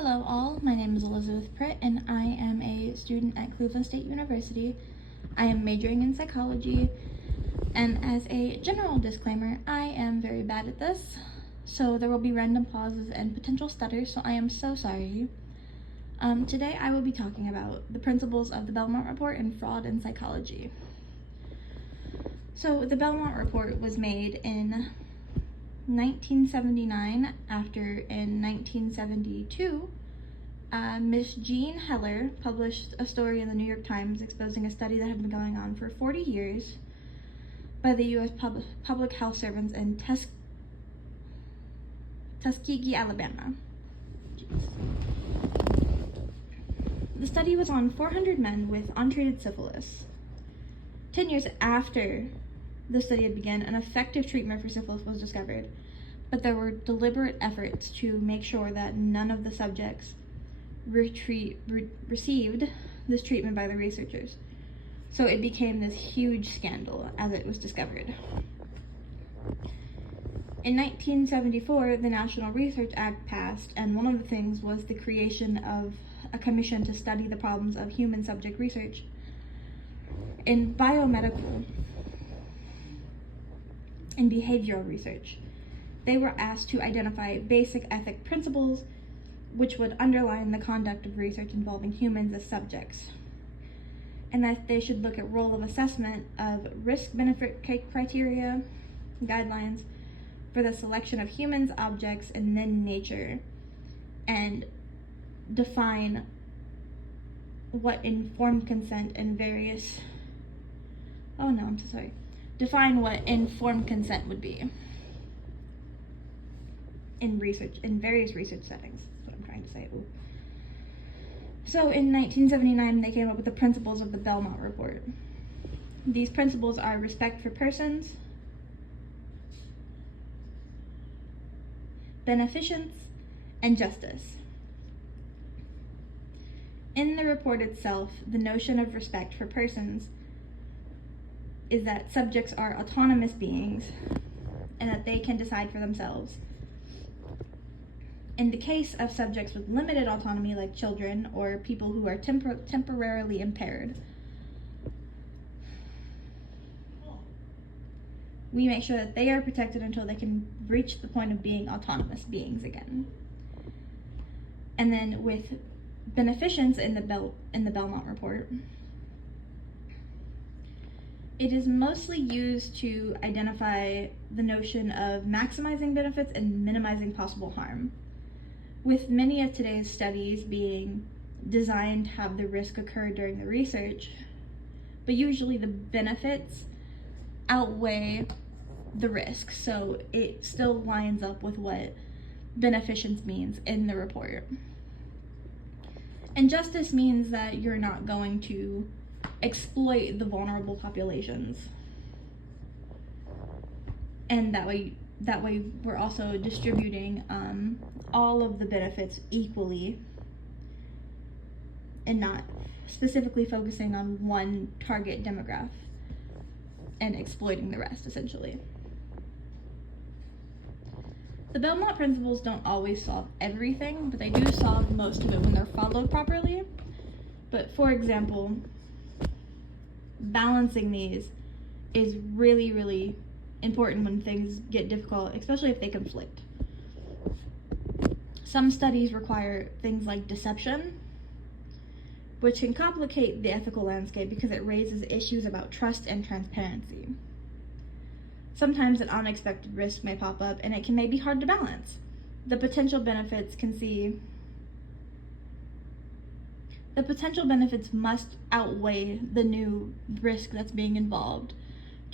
Hello all, my name is Elizabeth Pritt and I am a student at Cleveland State University. I am majoring in psychology, and as a general disclaimer, I am very bad at this, so there will be random pauses and potential stutters, so I am so sorry. Today I will be talking about the principles of the Belmont Report and fraud in psychology. So the Belmont Report was made in 1979 after in 1972 Miss Jean Heller published a story in the New York Times exposing a study that had been going on for 40 years by the U.S. public health servants in Tuskegee, Alabama. The study was on 400 men with untreated syphilis. 10 years after the study had begun, an effective treatment for syphilis was discovered, but there were deliberate efforts to make sure that none of the subjects received this treatment by the researchers. So it became this huge scandal as it was discovered. In 1974, the National Research Act passed, and one of the things was the creation of a commission to study the problems of human subject research in biomedical and behavioral research. They were asked to identify basic ethic principles which would underline the conduct of research involving humans as subjects, and that they should look at role of assessment of risk-benefit criteria, guidelines for the selection of humans, objects, and then nature, and define what informed consent and define what informed consent would be in various research settings. That's what I'm trying to say. Ooh. So in 1979, they came up with the principles of the Belmont Report. These principles are respect for persons, beneficence, and justice. In the report itself, the notion of respect for persons is that subjects are autonomous beings and that they can decide for themselves. In the case of subjects with limited autonomy, like children or people who are temporarily impaired, we make sure that they are protected until they can reach the point of being autonomous beings again. And then with beneficence in the Belmont Report, it is mostly used to identify the notion of maximizing benefits and minimizing possible harm, with many of today's studies being designed to have the risk occur during the research, but usually the benefits outweigh the risk, so it still lines up with what beneficence means in the report. And justice means that you're not going to exploit the vulnerable populations, and that way we're also distributing all of the benefits equally and not specifically focusing on one target demographic and exploiting the rest, essentially. The Belmont principles don't always solve everything, but they do solve most of it when they're followed properly. But for example, balancing these is really, really important when things get difficult, especially if they conflict. Some studies require things like deception, which can complicate the ethical landscape because it raises issues about trust and transparency. Sometimes an unexpected risk may pop up and it may be hard to balance. The potential benefits must outweigh the new risk that's being involved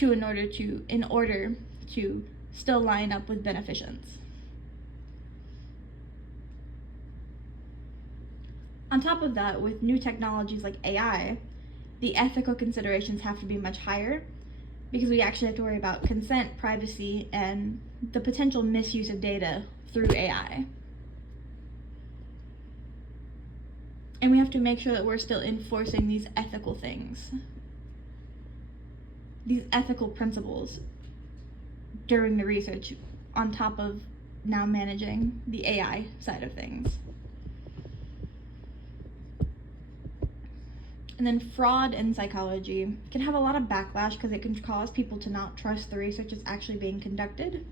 in order to still line up with beneficence. On top of that, with new technologies like AI, the ethical considerations have to be much higher because we actually have to worry about consent, privacy, and the potential misuse of data through AI. And we have to make sure that we're still enforcing these ethical things, these ethical principles during the research, on top of now managing the AI side of things. And then fraud in psychology can have a lot of backlash because it can cause people to not trust the research that's actually being conducted.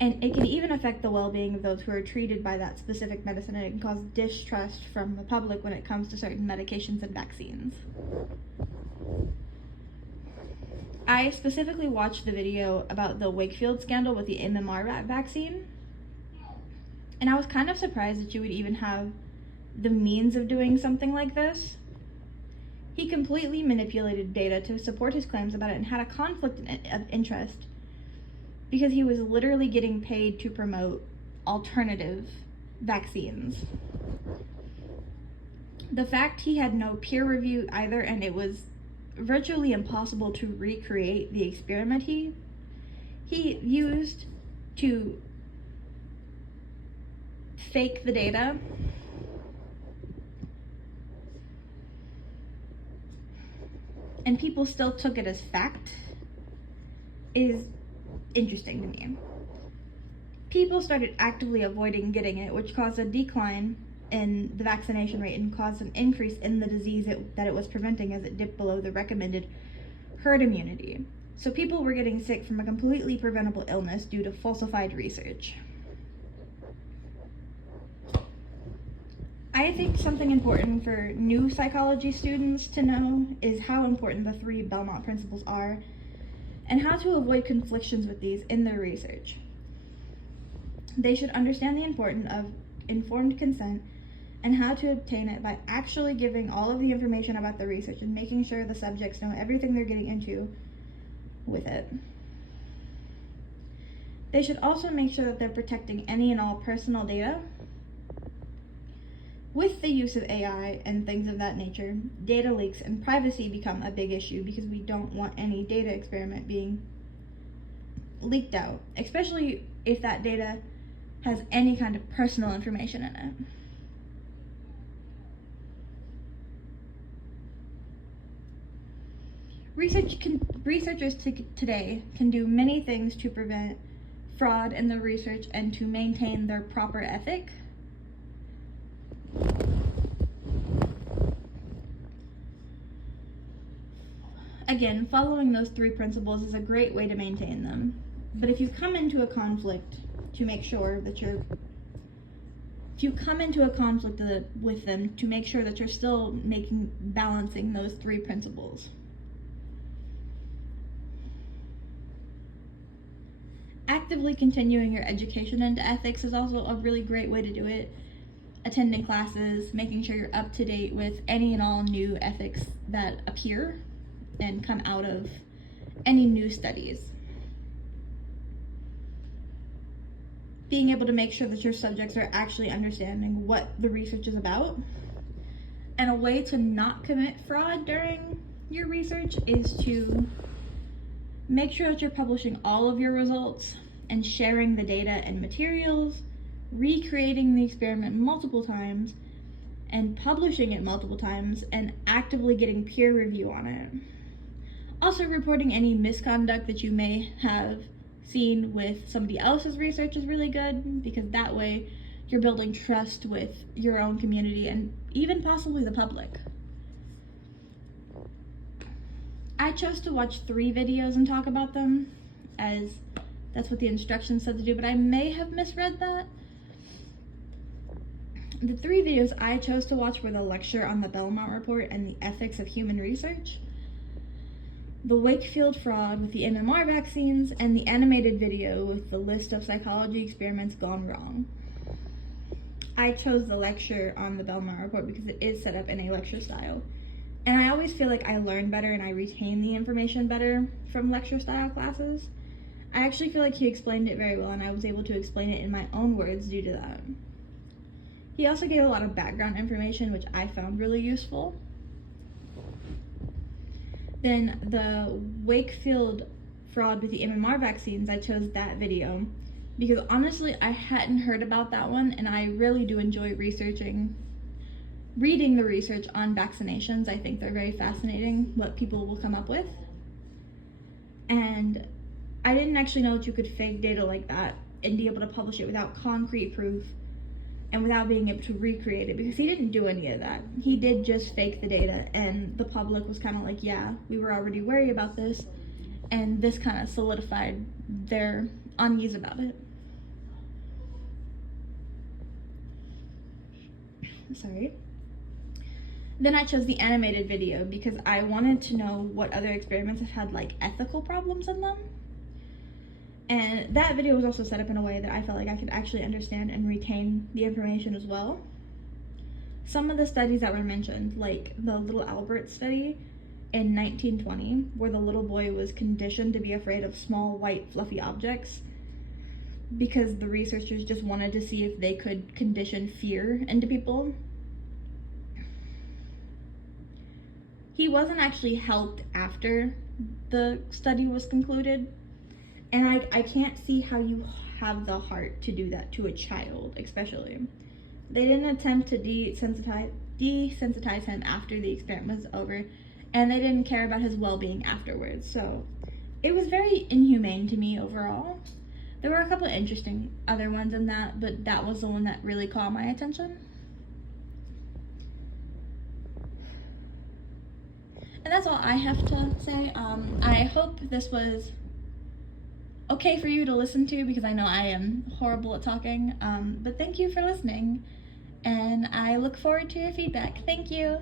And it can even affect the well-being of those who are treated by that specific medicine, and it can cause distrust from the public when it comes to certain medications and vaccines. I specifically watched the video about the Wakefield scandal with the MMR vaccine, and I was kind of surprised that you would even have the means of doing something like this. He completely manipulated data to support his claims about it and had a conflict of interest because he was literally getting paid to promote alternative vaccines. The fact he had no peer review either, and it was virtually impossible to recreate the experiment he used to fake the data, and people still took it as fact, is interesting to me. People started actively avoiding getting it, which caused a decline in the vaccination rate and caused an increase in the disease that it was preventing as it dipped below the recommended herd immunity. So people were getting sick from a completely preventable illness due to falsified research. I think something important for new psychology students to know is how important the 3 Belmont principles are and how to avoid conflictions with these in their research. They should understand the importance of informed consent and how to obtain it by actually giving all of the information about the research and making sure the subjects know everything they're getting into with it. They should also make sure that they're protecting any and all personal data. With the use of AI and things of that nature, data leaks and privacy become a big issue because we don't want any data experiment being leaked out, especially if that data has any kind of personal information in it. Researchers today can do many things to prevent fraud in the research and to maintain their proper ethic. Again, following those 3 principles is a great way to maintain them. But if you come into a conflict to make sure that with them to make sure that you're still balancing those 3 principles. Actively continuing your education into ethics is also a really great way to do it. Attending classes, making sure you're up to date with any and all new ethics that appear and come out of any new studies. Being able to make sure that your subjects are actually understanding what the research is about. And a way to not commit fraud during your research is to make sure that you're publishing all of your results and sharing the data and materials, recreating the experiment multiple times, and publishing it multiple times, and actively getting peer review on it. Also, reporting any misconduct that you may have seen with somebody else's research is really good, because that way you're building trust with your own community and even possibly the public. I chose to watch 3 videos and talk about them, as that's what the instructions said to do, but I may have misread that. The 3 videos I chose to watch were the lecture on the Belmont report and the ethics of human research, the Wakefield fraud with the MMR vaccines, and the animated video with the list of psychology experiments gone wrong. I chose the lecture on the Belmont report because it is set up in a lecture style. And I always feel like I learn better and I retain the information better from lecture style classes. I actually feel like he explained it very well, and I was able to explain it in my own words due to that. He also gave a lot of background information, which I found really useful. Then the Wakefield fraud with the MMR vaccines, I chose that video because honestly I hadn't heard about that one, and I really do enjoy reading the research on vaccinations. I think they're very fascinating what people will come up with. And I didn't actually know that you could fake data like that and be able to publish it without concrete proof and without being able to recreate it, because he didn't do any of that. He did just fake the data, and the public was kind of like, yeah, we were already worried about this, and this kind of solidified their unease about it. Sorry. Then I chose the animated video because I wanted to know what other experiments have had like ethical problems in them. And that video was also set up in a way that I felt like I could actually understand and retain the information as well. Some of the studies that were mentioned, like the little Albert study in 1920, where the little boy was conditioned to be afraid of small, white, fluffy objects because the researchers just wanted to see if they could condition fear into people. He wasn't actually helped after the study was concluded, and I can't see how you have the heart to do that to a child, especially. They didn't attempt to desensitize him after the experiment was over, and they didn't care about his well-being afterwards, so it was very inhumane to me overall. There were a couple of interesting other ones in that, but that was the one that really caught my attention. And that's all I have to say. I hope this was okay for you to listen to, because I know I am horrible at talking. But thank you for listening, and I look forward to your feedback. Thank you.